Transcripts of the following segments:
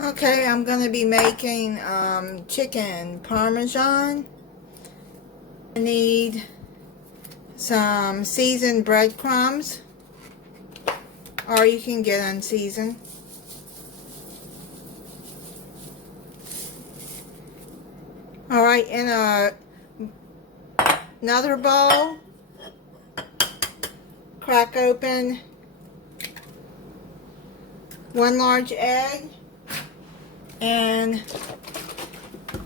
Okay, I'm going to be making chicken Parmesan. I need some seasoned breadcrumbs, or you can get unseasoned. Alright, in another bowl, crack open 1 large egg and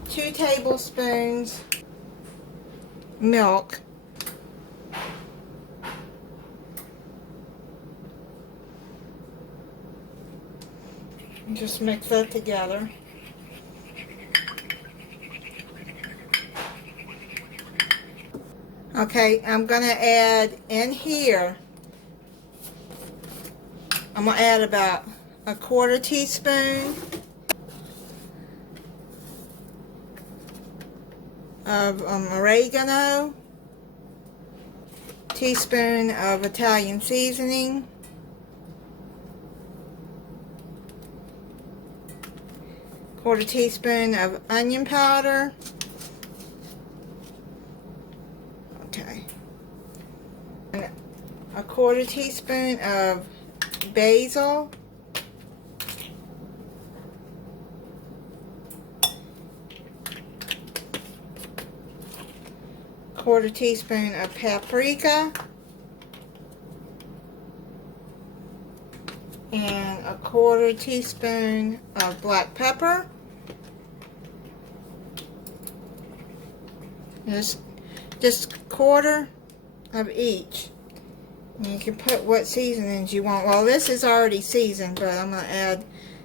2 tablespoons milk. Just mix that together. Okay, I'm going to add in here, I'm going to add about 1/4 teaspoon of oregano, teaspoon of Italian seasoning, quarter teaspoon of onion powder. Okay. And 1/4 teaspoon of basil. Quarter teaspoon of paprika. And 1/4 teaspoon of black pepper. Just 1/4 of each. And you can put what seasonings you want. Well, this is already seasoned, but I'm going to add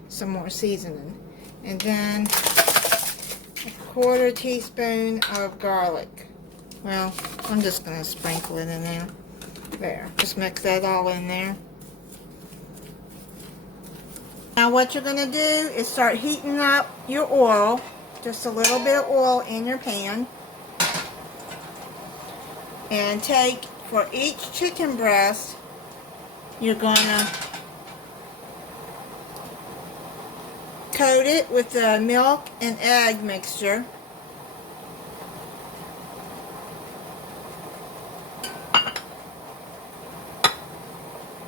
some more seasoning. And then 1/4 teaspoon of garlic. Well, I'm just going to sprinkle it in there. There. Just mix that all in there. Now what you're going to do is start heating up your oil. Just a little bit of oil in your pan. And take, for each chicken breast, you're going to coat it with the milk and egg mixture.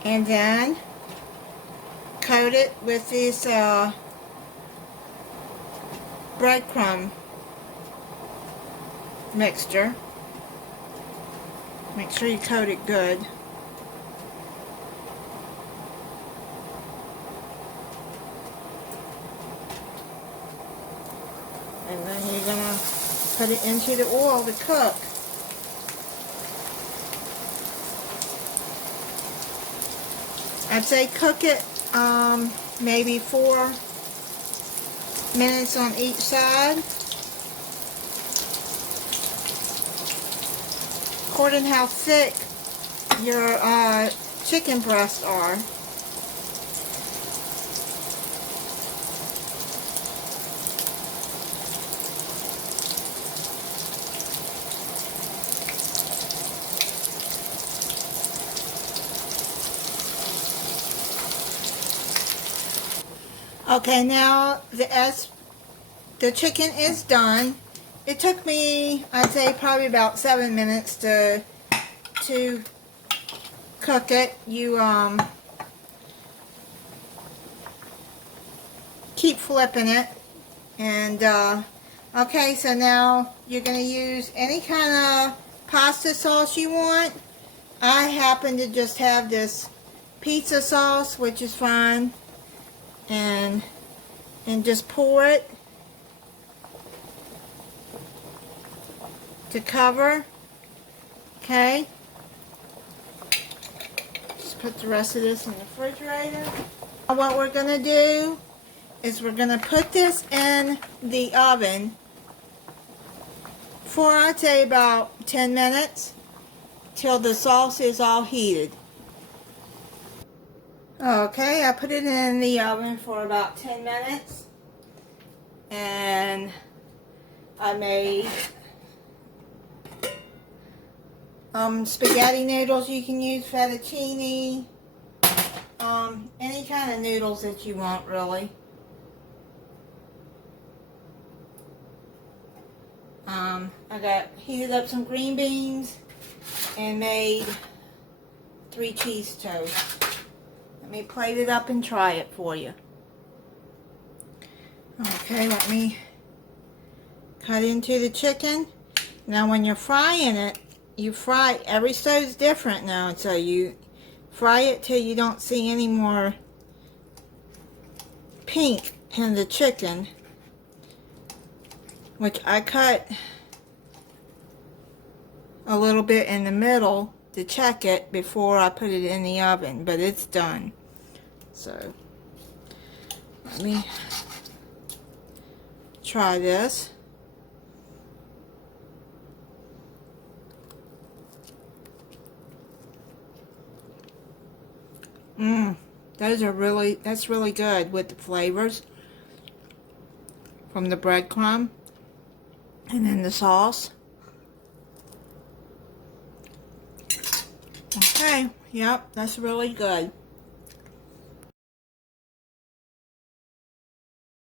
And then coat it with this breadcrumb mixture. Make sure you coat it good. And then you're going to put it into the oil to cook. I'd say cook it maybe 4 minutes on each side. According to how thick your chicken breasts are. Okay, now the chicken is done. It took me, I'd say, probably about 7 minutes to cook it. You keep flipping it, and okay, so now you're going to use any kind of pasta sauce you want. I happen to just have this pizza sauce, which is fine, and just pour it to cover. Okay, just put the rest of this in the refrigerator. Now what we're going to do is we're going to put this in the oven for, I'd say, about 10 minutes till the sauce is all heated. Okay, I put it in the oven for about 10 minutes, and I made spaghetti noodles. You can use fettuccine, any kind of noodles that you want, really. I got heated up some green beans and made 3 cheese toasts. Let me plate it up and try it for you. Okay, let me cut into the chicken. Now when you're frying it, you fry, every stove's different now, so you fry it till you don't see any more pink in the chicken, which I cut a little bit in the middle to check it before I put it in the oven, but it's done. So let me try this. That's really good with the flavors from the breadcrumb and then the sauce. Okay, yep, that's really good.